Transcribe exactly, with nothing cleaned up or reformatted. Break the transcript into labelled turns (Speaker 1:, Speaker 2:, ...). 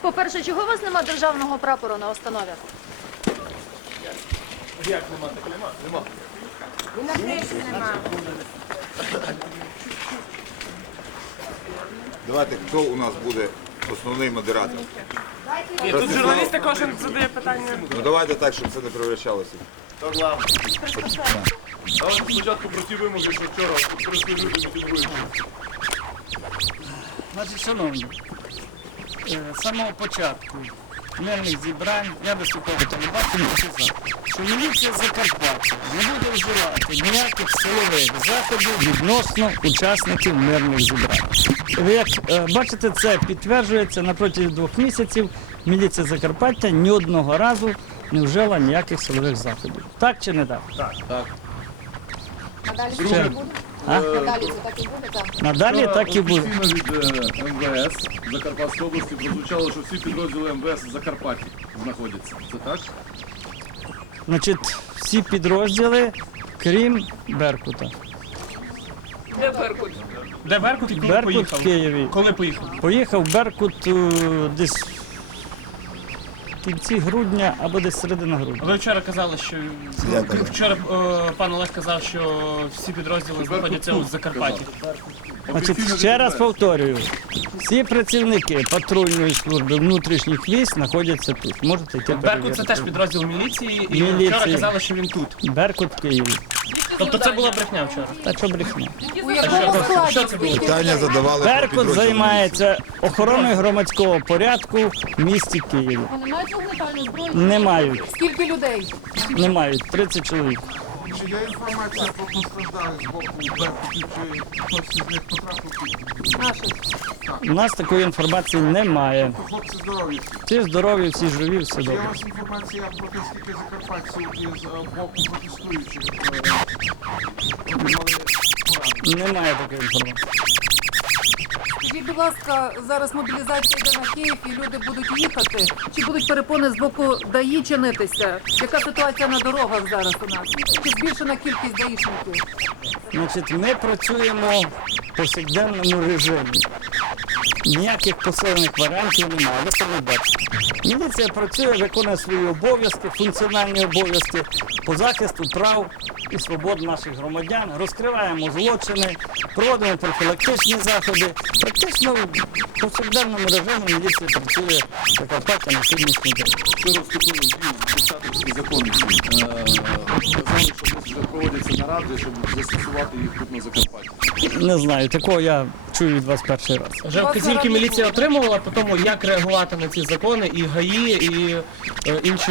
Speaker 1: По-перше, чого у вас нема державного прапору на установі?
Speaker 2: Як нема, так нема. Нема.
Speaker 3: І на криші нема.
Speaker 4: Давайте, хто у нас буде основний модератор?
Speaker 5: Ні, тут журналісти кожен задає питання.
Speaker 4: Ну давайте так, щоб це не превращалося.
Speaker 2: Та главне. А от спочатку про ті вимоги, що вчора прийшли люди на підвищення.
Speaker 6: Значить, шановні, е, з самого початку мирних зібрань я виступав по телебаченню і сказав, що міліція Закарпаття не буде вживати ніяких силових заходів відносно учасників мирних зібрань. Ви як е, бачите, це підтверджується на протязі двох місяців. Міліція Закарпаття ні одного разу не вжила ніяких силових заходів. Так чи не так?
Speaker 2: Так, так.
Speaker 3: Надалі це
Speaker 6: Ще.
Speaker 3: так буде?
Speaker 6: А?
Speaker 3: Надалі це так і буде, так?
Speaker 6: Надалі так і буде.
Speaker 2: Офіційно від е, МВС Закарпатської області прозвучало, що всі підрозділи МВС в Закарпатті знаходяться. Це так?
Speaker 6: Значить, всі підрозділи, крім Беркута.
Speaker 5: Де Беркут? Де Беркут і коли
Speaker 6: Беркут
Speaker 5: поїхав?
Speaker 6: в Києві.
Speaker 5: Коли поїхав?
Speaker 6: Поїхав Беркут е, десь в кінці грудня або десь середина грудня.
Speaker 5: Ви вчора казали, що вчора е, пан Олег казав, що всі підрозділи знаходяться у Закарпатті.
Speaker 6: Значить, ще раз повторюю, всі працівники патрульної служби внутрішніх військ знаходяться тут. Можете йти
Speaker 5: Беркут це
Speaker 6: перевірити.
Speaker 5: теж підрозділ міліції, і
Speaker 6: Міліції.
Speaker 5: вчора казали, що він тут.
Speaker 6: Беркут в Києві.
Speaker 5: Тобто це була брехня вчора.
Speaker 6: Та що брехня?
Speaker 3: У якому складі?
Speaker 5: Що це було?
Speaker 4: Питання задавали про
Speaker 6: Беркут
Speaker 4: підрозділ
Speaker 6: займається охороною громадського порядку в місті Києві.
Speaker 1: Вони мають вогнепальну зброю?
Speaker 6: Не мають,
Speaker 3: Скільки людей?
Speaker 6: не мають, тридцять чоловік.
Speaker 7: Чи є інформація про постраждалих з боку Беркутів, чи хтось з них потрапив під
Speaker 3: Наших.
Speaker 6: У нас такої інформації немає.
Speaker 7: хлопці здорові всі?
Speaker 6: Всі здорові, всі живі, все
Speaker 7: Чи є у
Speaker 6: добре.
Speaker 7: вас інформація про те, скільки закарпатців із е, боку протестуючих е, отримали поранення?
Speaker 6: Немає такої інформації.
Speaker 3: Скажіть, будь ласка, зараз мобілізація йде на Київ і люди будуть їхати. Чи будуть перепони з боку ДАІ чинитися? Яка ситуація на дорогах зараз у нас? Чи збільшена кількість даїшників?
Speaker 6: Значить, ми працюємо в повсякденному режимі. Ніяких посилених варіантів немає. Ви самі бачите. Міліція працює, виконує свої обов'язки, функціональні обов'язки по захисту прав і свобод наших громадян. Розкриваємо злочини, проводимо профілактичні заходи. Практично в повсякденному режимі міліція працює в Закарпаття на сьогоднішній день.
Speaker 2: Вчора вступили в дію десятки законів. Е, Сказали, що вже проводяться наради, щоб застосувати їх тут на Закарпатті.
Speaker 6: Не знаю, такого я чую від вас перший раз.
Speaker 5: Вже вказівки міліція отримувала по тому, як реагувати на ці закони, і ГАІ, і е, інші